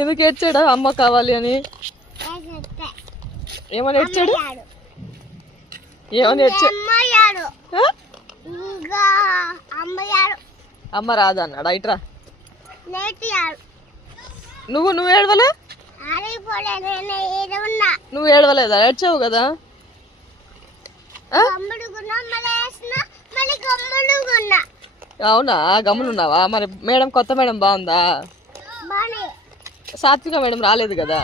ఎందుకు ఏడ్చాడా అమ్మ కావాలి అని? ఏమని ఏడ్చాడు? ఏమని ఏడ్చాడు? అమ్మ రాదా అన్నాడా? ఇట్రా నువ్వు ఏడవలే? నువ్వు ఏడవలేదా? ఏడ్చావు కదా. అవునా, గమ్మునున్నావా? మరి మేడం, కొత్త మేడం బాగుందా? సాత్విక మేడం రాలేదు కదా.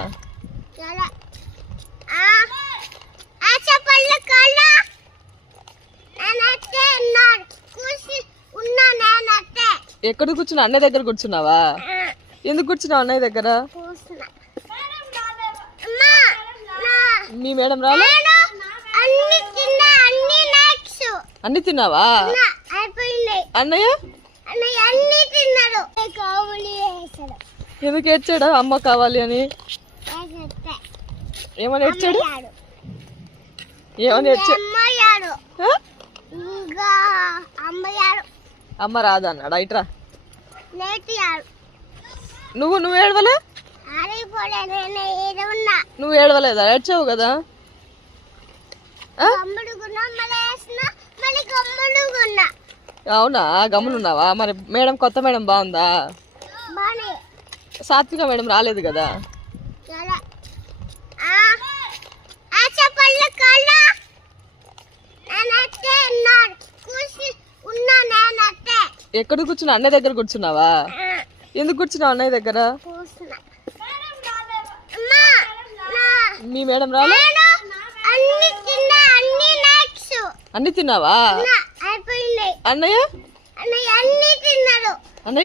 ఎక్కడ కూర్చున్నా? అన్నయ్య దగ్గర కూర్చున్నావా? ఎందుకు కూర్చున్నావు అన్నయ్య దగ్గర? మీ మేడం రాలే? అన్ని తిన్నావా? అన్నయ్య ఎందుకు ఏడ్చాడా అమ్మ కావాలి అని? ఏమని ఏడ్చాడు? ఏమని ఏడ్చాడు? అమ్మ రాదా అన్నాడా? ఇట్రా నువ్వు ఏడవలే? నువ్వు ఏడవలేదా? ఏడ్చావు కదా. అవునా, గమ్మునున్నావా? మరి మేడం, కొత్త మేడం బాగుందా? సాత్విక మేడం రాలేదు కదా. ఎక్కడ కూర్చున్నా? అన్నయ్య దగ్గర కూర్చున్నావా? ఎందుకు కూర్చున్నావు అన్నయ్య దగ్గర? మీ మేడం రాలే? అన్ని తిన్నావా? అన్నయ్య